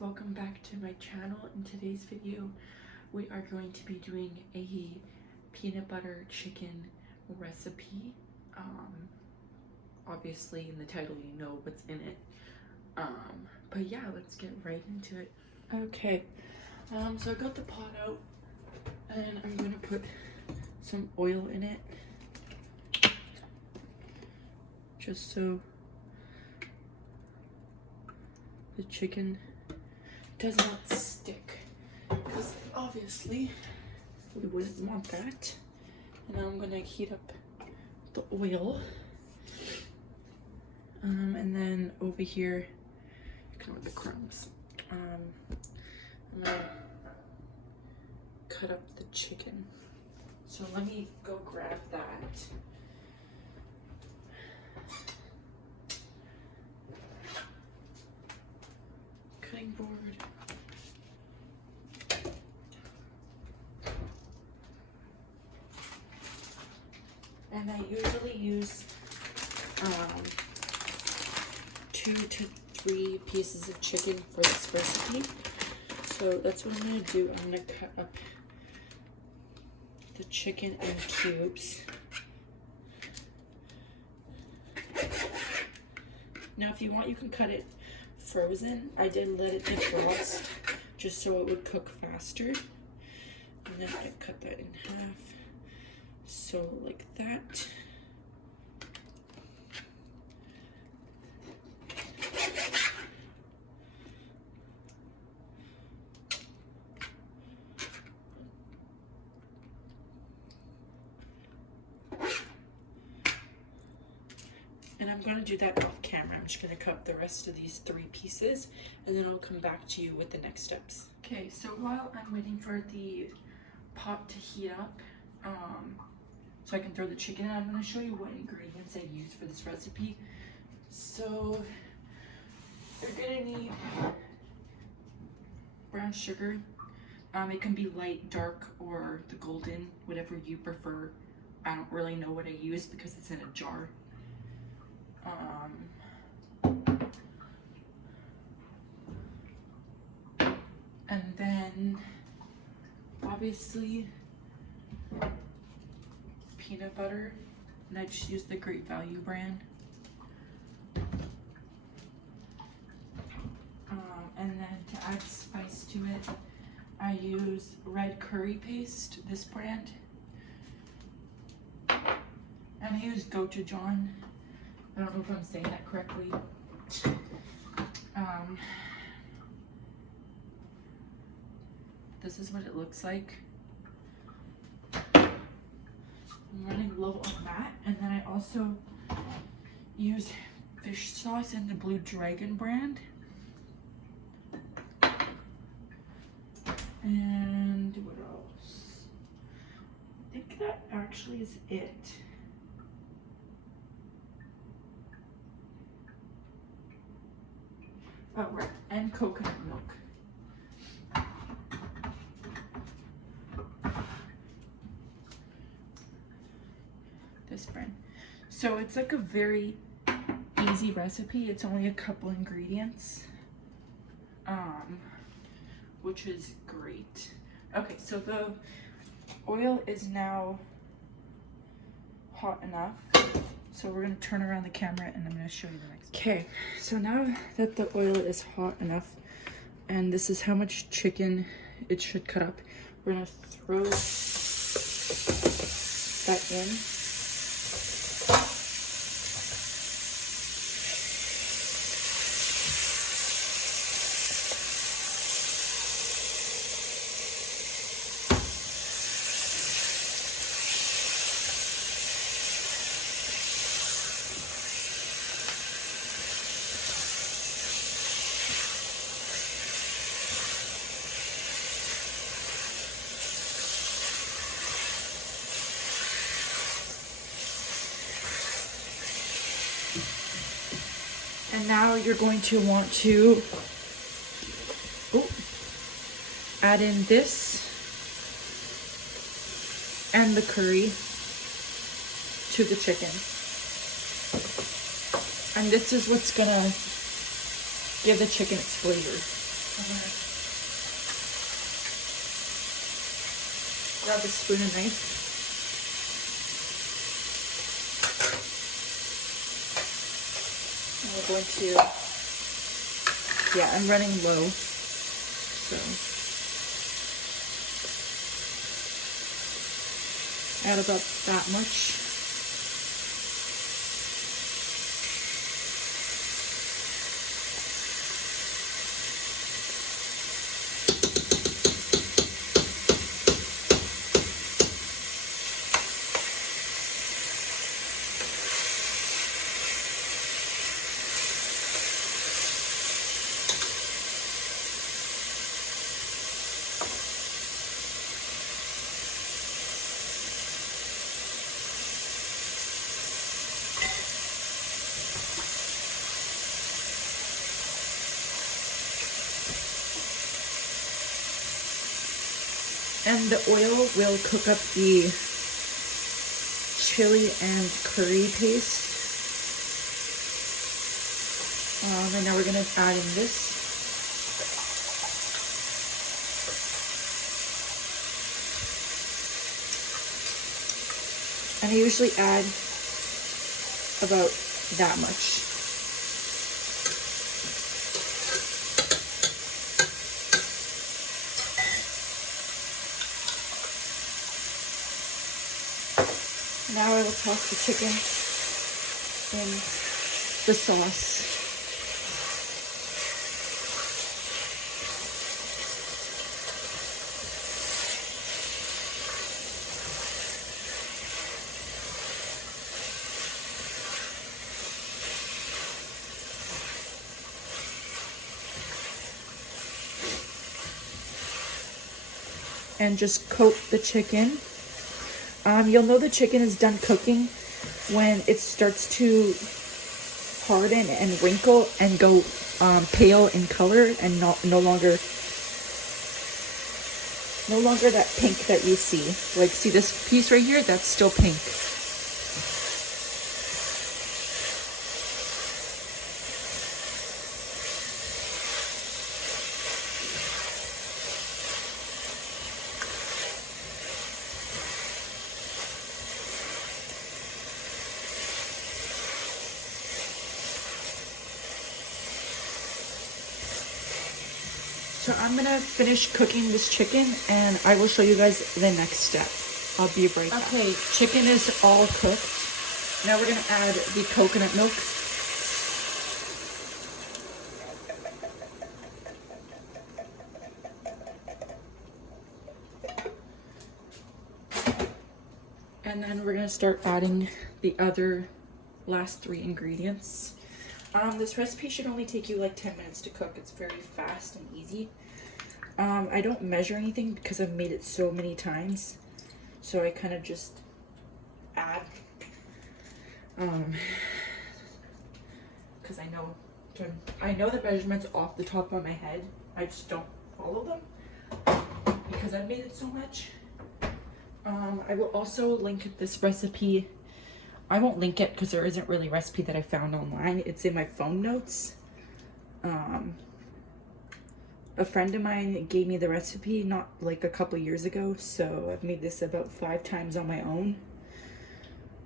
welcome back to my channel. In today's video we are going to be doing a peanut butter chicken recipe. Obviously in the title you know what's in it, but yeah, let's get right into it. Okay, so I got the pot out and I'm gonna put some oil in it just so the chicken does not stick, because obviously we wouldn't want that. And now I'm gonna heat up the oil, and then over here, come with the crumbs. I'm gonna cut up the chicken. So let me go grab that. Cutting board. And I usually use 2 to 3 pieces of chicken for this recipe. So that's what I'm gonna do. I'm gonna cut up the chicken in cubes. Now if you want, you can cut it frozen. I did let it defrost just so it would cook faster. And then I cut that in half. So like that. And I'm going to do that off camera. I'm just going to cut up the rest of these 3 pieces and then I'll come back to you with the next steps. Okay, so while I'm waiting for the pot to heat up, so I can throw the chicken in, I'm going to show you what ingredients I use for this recipe. So you're going to need brown sugar. It can be light, dark, or the golden, whatever you prefer. I don't really know what I use because it's in a jar. And then obviously peanut butter, and I just use the Great Value brand. And then to add spice to it, I use red curry paste, this brand, and I use gochujang. I don't know if I'm saying that correctly. This is what it looks like. I'm running low on that. And then I also use fish sauce in the Blue Dragon brand. And what else? I think that actually is it. Oh, right, and coconut milk. This brand. So it's like a very easy recipe. It's only a couple ingredients, which is great. Okay, so the oil is now hot enough. So we're gonna turn around the camera and I'm gonna show you the next. Okay, so now that the oil is hot enough, and this is how much chicken it should cut up, we're gonna throw that in. And now you're going to want to add in this and the curry to the chicken. And this is what's gonna give the chicken its flavor. Grab a spoon and knife. And we're going to, yeah, I'm running low, so add about that much. And the oil will cook up the chili and curry paste. And now we're going to add in this. And I usually add about that much. Now I will toss the chicken in the sauce. And just coat the chicken. You'll know the chicken is done cooking when it starts to harden and wrinkle and go pale in color and no longer that pink that you see. Like, see this piece right here? That's still pink. So I'm gonna finish cooking this chicken and I will show you guys the next step. I'll be right back. Okay, chicken is all cooked. Now we're gonna add the coconut milk. And then we're gonna start adding the other last 3 ingredients. This recipe should only take you like 10 minutes to cook. It's very fast and easy. I don't measure anything because I've made it so many times. So I kind of just add. Because I know the measurements off the top of my head. I just don't follow them because I've made it so much. I will also link this recipe. I won't link it because there isn't really a recipe that I found online. It's in my phone notes. A friend of mine gave me the recipe not like a couple years ago, so I've made this about 5 times on my own.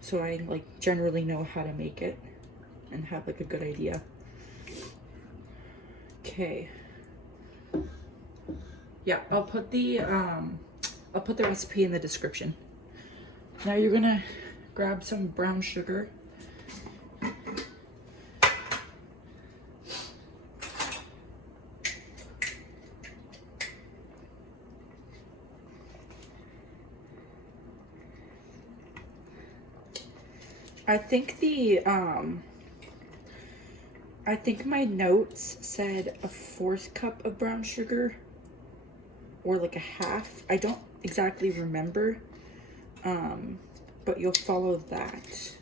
So I like generally know how to make it and have like a good idea. Okay. Yeah, I'll put the recipe in the description. Now you're gonna grab some brown sugar. I think my notes said a 1/4 cup of brown sugar or like a half. I don't exactly remember, but you'll follow that.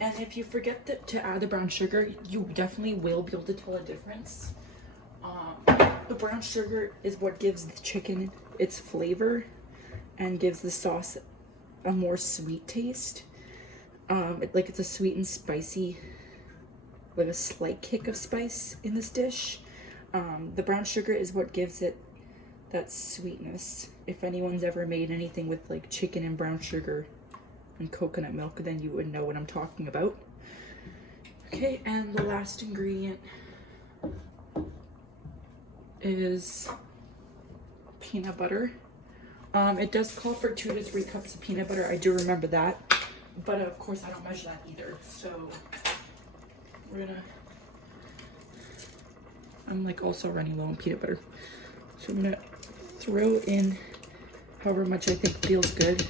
And if you forget to add the brown sugar, you definitely will be able to tell a difference. The brown sugar is what gives the chicken its flavor and gives the sauce a more sweet taste. It's a sweet and spicy, like a slight kick of spice in this dish. The brown sugar is what gives it that sweetness. If anyone's ever made anything with like chicken and brown sugar and coconut milk, then you would know what I'm talking about. Okay, and the last ingredient is peanut butter. It does call for 2 to 3 cups of peanut butter. I do remember that, but of course I don't measure that either. So I'm like also running low on peanut butter. So I'm gonna throw in however much I think feels good.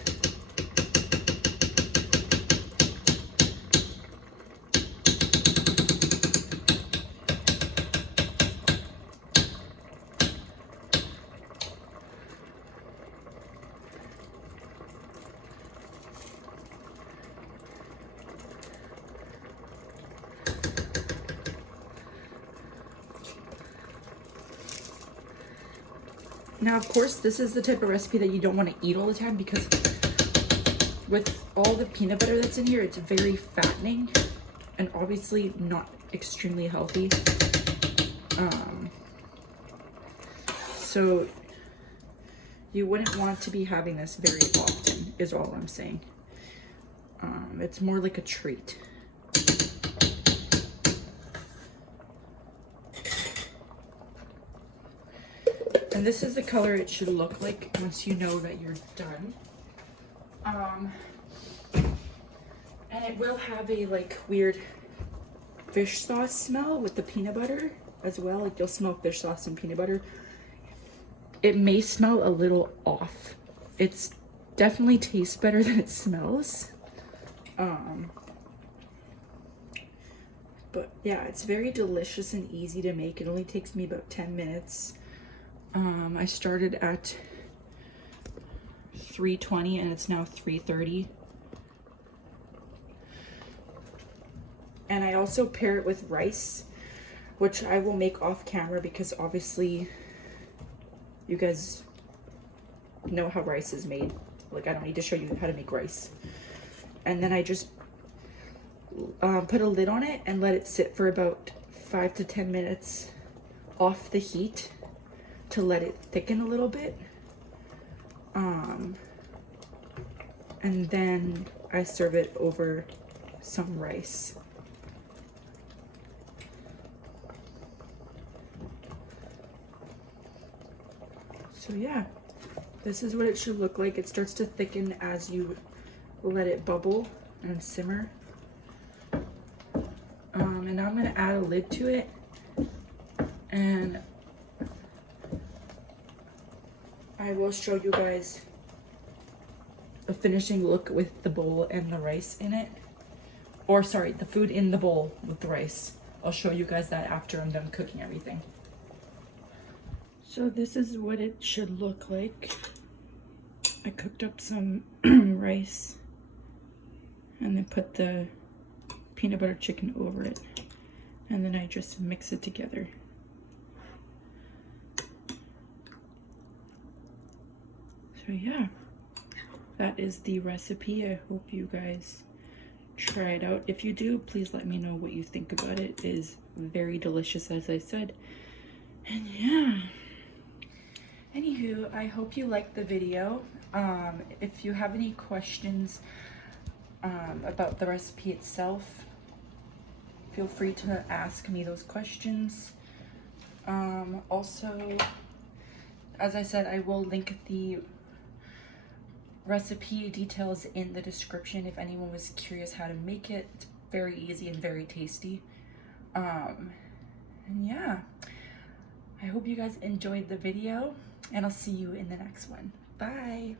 Now, of course, this is the type of recipe that you don't want to eat all the time because with all the peanut butter that's in here, it's very fattening and obviously not extremely healthy. So you wouldn't want to be having this very often, is all I'm saying. It's more like a treat. And this is the color it should look like once you know that you're done. And it will have a like weird fish sauce smell with the peanut butter as well. Like you'll smell fish sauce and peanut butter. It may smell a little off. It's definitely tastes better than it smells. But yeah, it's very delicious and easy to make. It only takes me about 10 minutes. I started at 3:20 and it's now 3:30. And I also pair it with rice, which I will make off camera because obviously you guys know how rice is made. Like I don't need to show you how to make rice. And then I just put a lid on it and let it sit for about 5 to 10 minutes off the heat to let it thicken a little bit. And then I serve it over some rice. So yeah, this is what it should look like. It starts to thicken as you let it bubble and simmer. And now I'm gonna add a lid to it, and I will show you guys a finishing look with the bowl and the rice in it. Or sorry, the food in the bowl with the rice. I'll show you guys that after I'm done cooking everything. So this is what it should look like. I cooked up some rice and then put the peanut butter chicken over it. And then I just mix it together. So yeah, that is the recipe. I hope you guys try it out. If you do, please let me know what you think about it. It is very delicious, as I said. And yeah, anywho, I hope you liked the video. If you have any questions about the recipe itself, feel free to ask me those questions. Also, as I said, I will link the recipe details in the description if anyone was curious how to make it. It's very easy and very tasty. And yeah, I hope you guys enjoyed the video, and I'll see you in the next one. Bye.